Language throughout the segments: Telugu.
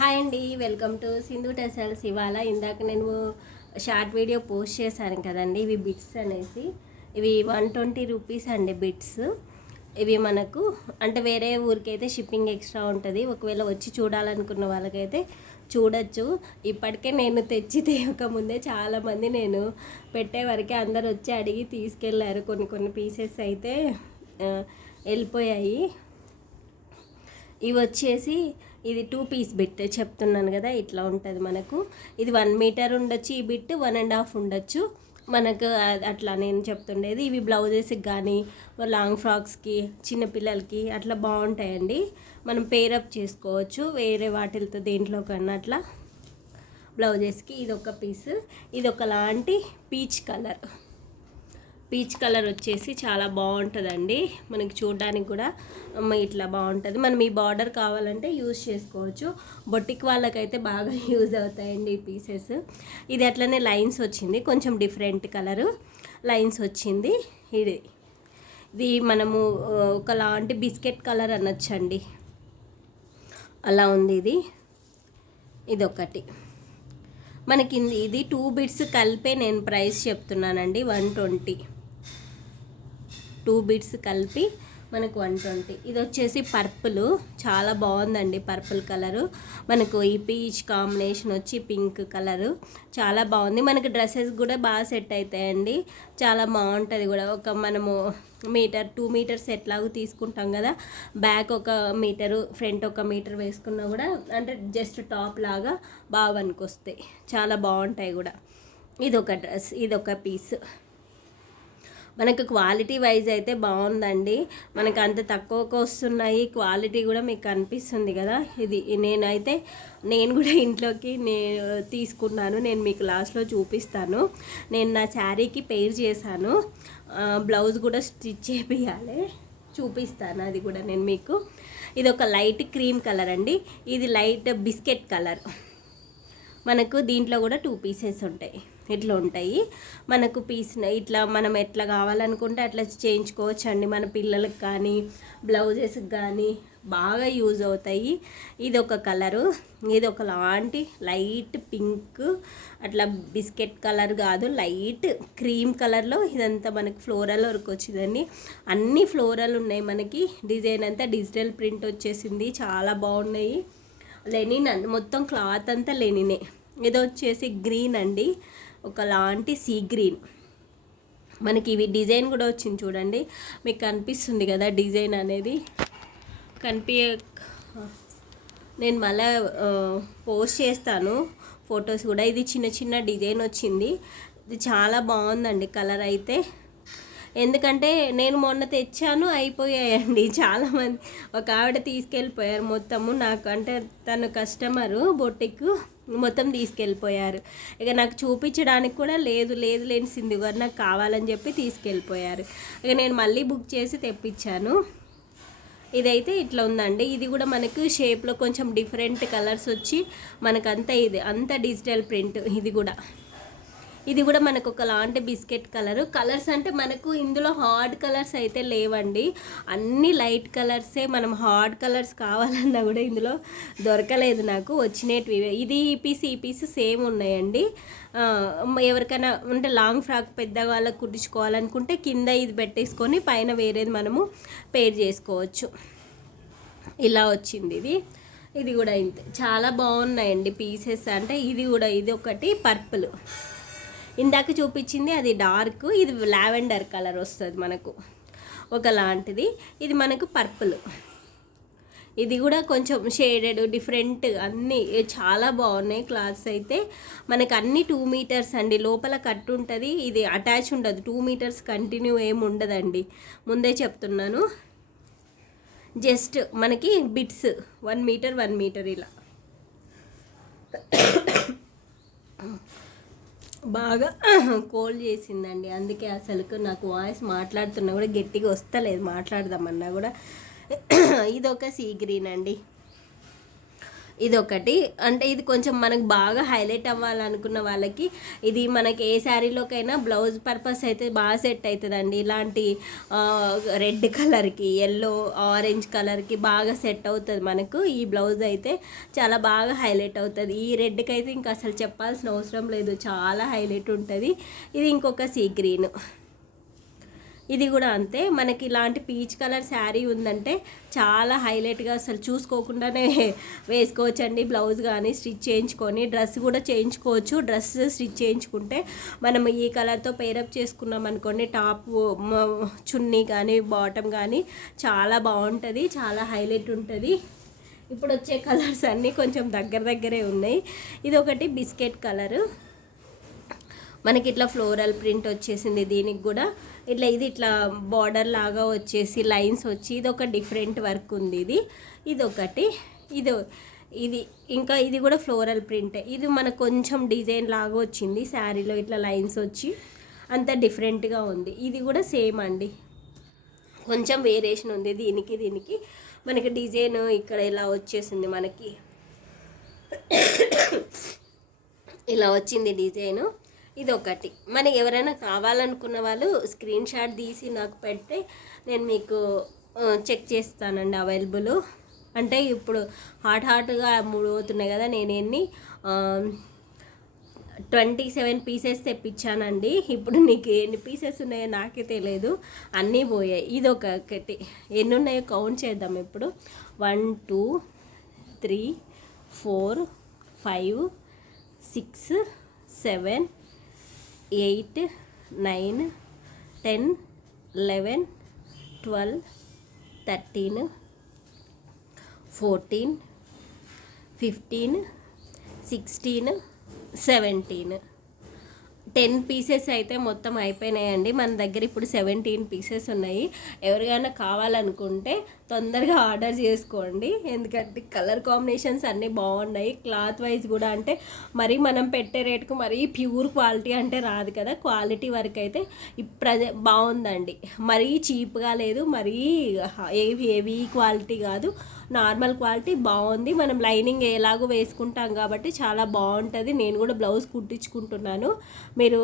హాయ్ అండి, వెల్కమ్ టు సింధు టెసల్స్. ఇవాళ ఇందాక నేను షార్ట్ వీడియో పోస్ట్ చేశాను కదండి. ఇవి బిట్స్ అనేసి, ఇవి 120 రూపీస్ అండి బిట్స్. ఇవి మనకు అంటే వేరే ఊరికైతే షిప్పింగ్ ఎక్స్ట్రా ఉంటుంది. ఒకవేళ వచ్చి చూడాలనుకున్న వాళ్ళకైతే చూడొచ్చు. ఇప్పటికే నేను తెచ్చి తేయకముందే చాలామంది నేను పెట్టే వరకే అందరు వచ్చి అడిగి తీసుకెళ్ళారు. కొన్ని పీసెస్ అయితే వెళ్ళిపోయాయి. ఇవి వచ్చేసి ఇది 2 పీస్ బిట్ చెప్తున్నాను కదా, ఇట్లా ఉంటుంది మనకు. ఇది 1 మీటర్ ఉండొచ్చు, ఈ బిట్ 1.5 ఉండొచ్చు మనకు. అట్లా నేను చెప్తుండేది. ఇవి బ్లౌజెస్కి కానీ లాంగ్ ఫ్రాక్స్కి చిన్నపిల్లలకి అట్లా బాగుంటాయండి. మనం పేరప్ చేసుకోవచ్చు వేరే వాటిలతో, దేంట్లో కన్నా అట్లా బ్లౌజెస్కి. ఇది ఒక పీస్, ఇది ఒకలాంటి పీచ్ కలర్ వచ్చేసి చాలా బాగుంటుందండి. మనకి చూడడానికి కూడా ఇట్లా బాగుంటుంది. మనం ఈ బార్డర్ కావాలంటే యూజ్ చేసుకోవచ్చు. బొటిక్ వాళ్ళకైతే బాగా యూజ్ అవుతాయండి ఈ పీసెస్. ఇది అట్లనే లైన్స్ వచ్చింది, కొంచెం డిఫరెంట్ కలరు లైన్స్ వచ్చింది. ఇది మనము ఒకలాంటి బిస్కెట్ కలర్ అనొచ్చండి, అలా ఉంది. ఇది ఒకటి మనకి. ఇది 2 బిట్స్ కలిపే నేను ప్రైస్ చెప్తున్నానండి, 120. 2 బిట్స్ కలిపి మనకు 120. ఇది వచ్చేసి పర్పుల్, చాలా బాగుందండి పర్పుల్ కలరు. మనకు ఈ పీచ్ కాంబినేషన్ వచ్చి పింక్ కలరు చాలా బాగుంది. మనకు డ్రెస్సెస్ కూడా బాగా సెట్ అవుతాయండి, చాలా బాగుంటుంది కూడా. ఒక మనము 2 మీటర్స్ ఎట్లాగో తీసుకుంటాం కదా, బ్యాక్ 1 మీటరు ఫ్రంట్ 1 మీటర్ వేసుకున్నా కూడా అంటే జస్ట్ టాప్ లాగా బాగా వస్తాయి, చాలా బాగుంటాయి కూడా. ఇదొక డ్రెస్, ఇదొక పీస్. మనకు క్వాలిటీ వైజ్ అయితే బాగుందండి. మనకు అంత తక్కువకు వస్తున్నాయి, క్వాలిటీ కూడా మీకు కనిపిస్తుంది కదా. ఇది నేను కూడా ఇంట్లోకి తీసుకున్నాను. నేను మీకు లాస్ట్లో చూపిస్తాను. నేను నా శారీకి పెయిర్ చేశాను, బ్లౌజ్ కూడా స్టిచ్ చేపియాలి, చూపిస్తాను అది కూడా నేను మీకు. ఇది ఒక లైట్ క్రీమ్ కలర్ అండి, ఇది లైట్ బిస్కెట్ కలర్. మనకు దీంట్లో కూడా 2 పీసెస్ ఉంటాయి, ఇట్లా ఉంటాయి మనకు. పీస్ ఇట్లా మనం ఎట్లా కావాలనుకుంటే అట్లా చేయించుకోవచ్చు అండి. మన పిల్లలకు కానీ బ్లౌజెస్కి కానీ బాగా యూజ్ అవుతాయి. ఇది ఒక కలరు, ఇది ఒక లాంటి లైట్ పింక్, అట్లా బిస్కెట్ కలర్ కాదు, లైట్ క్రీమ్ కలర్లో. ఇదంతా మనకు ఫ్లోరల్ వర్క్ వచ్చిందండి, అన్ని ఫ్లోరల్ ఉన్నాయి మనకి. డిజైన్ అంతా డిజిటల్ ప్రింట్ వచ్చేసింది, చాలా బాగున్నాయి. లెనిన్ మొత్తం క్లాత్ అంతా లెనినే. ఇది వచ్చేసి గ్రీన్ అండి, ఒకలాంటి సీ గ్రీన్. మనకి ఇవి డిజైన్ కూడా వచ్చింది చూడండి, మీకు కనిపిస్తుంది కదా డిజైన్ అనేది. నేను మళ్ళీ పోస్ట్ చేస్తాను ఫొటోస్ కూడా. ఇది చిన్న డిజైన్ వచ్చింది, ఇది చాలా బాగుందండి కలర్ అయితే. ఎందుకంటే నేను మొన్న తెచ్చాను, అయిపోయాయండి. చాలామంది, ఒక ఆవిడ తీసుకెళ్ళిపోయారు మొత్తము. నాకు అంటే తను కస్టమరు, బొటిక్ మొత్తం తీసుకెళ్ళిపోయారు. ఇక నాకు చూపించడానికి కూడా లేని సింధు గారు నాకు కావాలని చెప్పి తీసుకెళ్ళిపోయారు. ఇక నేను మళ్ళీ బుక్ చేసి తెప్పించాను. ఇదైతే ఇట్లా ఉందండి. ఇది కూడా మనకు షేప్లో కొంచెం డిఫరెంట్ కలర్స్ వచ్చి మనకంతా అంతా డిజిటల్ ప్రింట్. ఇది కూడా మనకు ఒకలాంటి బిస్కెట్ కలర్స్ అంటే మనకు ఇందులో హార్డ్ కలర్స్ అయితే లేవండి, అన్ని లైట్ కలర్సే. మనం హార్డ్ కలర్స్ కావాలన్నా కూడా ఇందులో దొరకలేదు నాకు, వచ్చినవి. ఈ పీస్ సేమ్ ఉన్నాయండి. ఎవరికైనా అంటే లాంగ్ ఫ్రాక్ పెద్దవాళ్ళకు కుట్టించుకోవాలనుకుంటే కింద ఇది పెట్టేసుకొని పైన వేరేది మనము పేర్ చేసుకోవచ్చు. ఇలా వచ్చింది. ఇది కూడా ఇంతే, చాలా బాగున్నాయండి పీసెస్. అంటే ఇది ఒకటి పర్పుల్, ఇందాక చూపించింది అది డార్క్, ఇది లావెండర్ కలర్ వస్తుంది మనకు ఒకలాంటిది. ఇది మనకు పర్పుల్, ఇది కూడా కొంచెం షేడెడ్ డిఫరెంట్, అన్నీ చాలా బాగున్నాయి. క్లాత్స్ అయితే మనకు అన్ని 2 మీటర్స్ అండి, లోపల కట్టు ఉంటుంది. ఇది అటాచ్ ఉండదు, 2 మీటర్స్ కంటిన్యూ ఏమి ఉండదండి, ముందే చెప్తున్నాను. జస్ట్ మనకి బిట్స్ 1 మీటర్ ఇలా. బాగా కోల్డ్ చేసిందండి, అందుకే అసలుకు నాకు వాయిస్ మాట్లాడుతున్నా కూడా గట్టిగా వస్తలేదు, మాట్లాడదామన్నా కూడా. ఇదొక సీ గ్రీన్ అండి, ఇదొకటి. అంటే ఇది కొంచెం మనకు బాగా హైలైట్ అవ్వాలనుకున్న వాళ్ళకి ఇది మనకి ఏ శారీలోకైనా బ్లౌజ్ పర్పస్ అయితే బాగా సెట్ అవుతుందండి. ఇలాంటి రెడ్ కలర్కి, ఎల్లో, ఆరెంజ్ కలర్కి బాగా సెట్ అవుతుంది మనకు. ఈ బ్లౌజ్ అయితే చాలా బాగా హైలైట్ అవుతుంది. ఈ రెడ్కి అయితే ఇంకా అసలు చెప్పాల్సిన అవసరం లేదు, చాలా హైలైట్ ఉంటుంది. ఇది ఇంకొక సీ గ్రీన్, ఇది కూడా అంతే. మనకి ఇలాంటి పీచ్ కలర్ శారీ ఉందంటే చాలా హైలైట్గా అసలు చూసుకోకుండానే వేసుకోవచ్చండి. బ్లౌజ్ కానీ స్టిచ్ చేయించుకొని డ్రెస్ కూడా చేయించుకోవచ్చు. డ్రెస్ స్టిచ్ చేయించుకుంటే మనం ఈ కలర్తో పేరప్ చేసుకున్నాం అనుకోండి, టాప్ చున్నీ కానీ బాటమ్ కానీ చాలా బాగుంటుంది, చాలా హైలైట్ ఉంటుంది. ఇప్పుడు వచ్చే కలర్స్ అన్నీ కొంచెం దగ్గరే ఉన్నాయి. ఇది ఒకటి బిస్కెట్ కలరు, మనకి ఇట్లా ఫ్లోరల్ ప్రింట్ వచ్చేసింది. దీనికి కూడా ఇది ఇట్లా బార్డర్ లాగా వచ్చేసి లైన్స్ వచ్చి ఇది ఒక డిఫరెంట్ వర్క్ ఉంది. ఇది ఒకటి, ఇది ఇంకా ఇది కూడా ఫ్లోరల్ ప్రింటే. ఇది మనకు కొంచెం డిజైన్ లాగా వచ్చింది శారీలో, ఇట్లా లైన్స్ వచ్చి అంత డిఫరెంట్గా ఉంది. ఇది కూడా సేమ్ అండి, కొంచెం వేరియేషన్ ఉంది. దీనికి మనకి డిజైన్ ఇక్కడ ఇలా వచ్చేసింది, మనకి ఇలా వచ్చింది డిజైను. ఇది ఒకటి. మనకి ఎవరైనా కావాలనుకున్న వాళ్ళు స్క్రీన్ షాట్ తీసి నాకు పెడితే నేను మీకు చెక్ చేస్తానండి అవైలబుల్. అంటే ఇప్పుడు హాట్గా అవుతున్నాయి కదా, నేను 27 పీసెస్ తెప్పించానండి. ఇప్పుడు నీకు ఎన్ని పీసెస్ ఉన్నాయో నాకే తెలియదు, అన్నీ పోయాయి. ఇది ఒకటి. ఎన్ని ఉన్నాయో కౌంట్ చేద్దాం ఇప్పుడు. 1 2 3 4 5 6 7 8 9 10 11 12 13 14 15 16 17 10 పీసెస్ అయితే మొత్తం అయిపోయినాయండి. మన దగ్గర ఇప్పుడు 17 పీసెస్ ఉన్నాయి. ఎవరికైనా కావాలనుకుంటే తొందరగా ఆర్డర్ చేసుకోండి, ఎందుకంటే కలర్ కాంబినేషన్స్ అన్నీ బాగున్నాయి. క్లాత్ వైజ్ కూడా అంటే మరీ మనం పెట్టే రేటుకు మరీ ప్యూర్ క్వాలిటీ అంటే రాదు కదా, క్వాలిటీ వరకు అయితే బాగుందండి. మరీ చీప్గా లేదు, మరీ హెవీ క్వాలిటీ కాదు, నార్మల్ క్వాలిటీ బాగుంది. మనం లైనింగ్ ఎలాగో వేసుకుంటాం కాబట్టి చాలా బాగుంటుంది. నేను కూడా బ్లౌజ్ కుట్టించుకుంటున్నాను, మీరు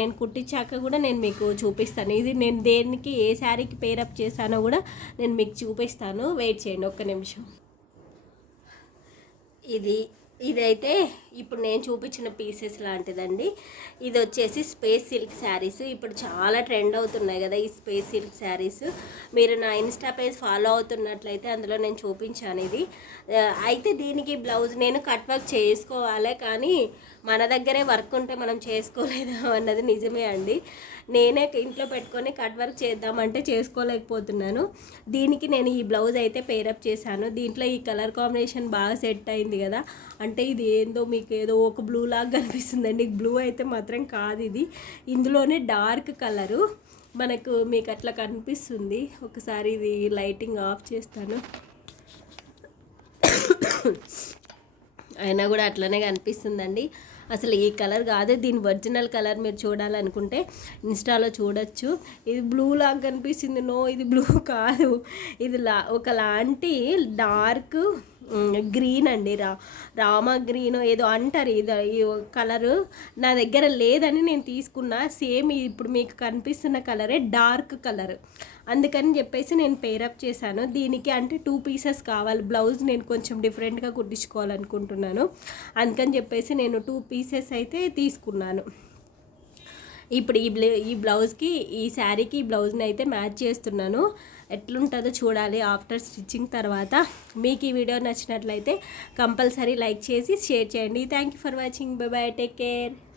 నేను కుట్టించాక కూడా నేను మీకు చూపిస్తాను. ఇది నేను దేనికి ఏ శారీకి పేరప్ చేశానో కూడా నేను మీకు చూపిస్తాను. వెయిట్ చేయండి ఒక్క నిమిషం. ఇదైతే ఇప్పుడు నేను చూపించిన పీసెస్ లాంటిదండి. ఇది వచ్చేసి స్పేస్ సిల్క్ శారీస్. ఇప్పుడు చాలా ట్రెండ్ అవుతున్నాయి కదా ఈ స్పేస్ సిల్క్ శారీస్. మీరు నా ఇన్స్టా పేజ్ ఫాలో అవుతున్నట్లయితే అందులో నేను చూపించాను ఇది. అయితే దీనికి బ్లౌజ్ నేను కట్ వర్క్ చేసుకోవాలి, కానీ మన దగ్గరే వర్క్ ఉంటే మనం చేసుకోలేదు అన్నది నిజమే అండి. నేనే ఇంట్లో పెట్టుకొని కట్ వర్క్ చేద్దామంటే చేసుకోలేకపోతున్నాను. దీనికి నేను ఈ బ్లౌజ్ అయితే పేరప్ చేశాను. దీంట్లో ఈ కలర్ కాంబినేషన్ బాగా సెట్ అయింది కదా, అంటే ఇది ఏందో మీకు ఏదో ఒక బ్లూ లాగా కనిపిస్తుందండి. బ్లూ అయితే మాత్రం కాదు, ఇది ఇందులోనే డార్క్ కలరు మీకు అట్లా కనిపిస్తుంది. ఒకసారి ఇది లైటింగ్ ఆఫ్ చేస్తాను, అయినా కూడా అట్లనే కనిపిస్తుందండి. అసలు ఈ కలర్ కాదు, దీని ఒరిజినల్ కలర్ మీరు చూడాలనుకుంటే ఇన్స్టాలో చూడొచ్చు. ఇది బ్లూ లాగా కనిపిస్తుంది, నో ఇది బ్లూ కాదు, ఇది ఒకలాంటి డార్క్ గ్రీన్ అండి, రామా గ్రీన్ ఏదో అంటారు. ఈ కలరు నా దగ్గర లేదని నేను తీసుకున్నా. సేమ్ ఇప్పుడు మీకు కనిపిస్తున్న కలరే డార్క్ కలర్, అందుకని చెప్పేసి నేను పేరప్ చేశాను. దీనికి అంటే 2 పీసెస్ కావాలి. బ్లౌజ్ నేను కొంచెం డిఫరెంట్గా కుట్టించుకోవాలనుకుంటున్నాను, అందుకని చెప్పేసి నేను 2 పీసెస్ అయితే తీసుకున్నాను. ఇప్పుడు ఈ బ్లౌజ్కి ఈ శారీకి ఈ బ్లౌజ్ని అయితే మ్యాచ్ చేస్తున్నాను. ఎట్లుంటుందో చూడాలి ఆఫ్టర్ స్టిచ్చింగ్ తర్వాత. మీకు ఈ వీడియో నచ్చినట్లయితే కంపల్సరీ లైక్ చేసి షేర్ చేయండి. Thank you for watching. By by, take care.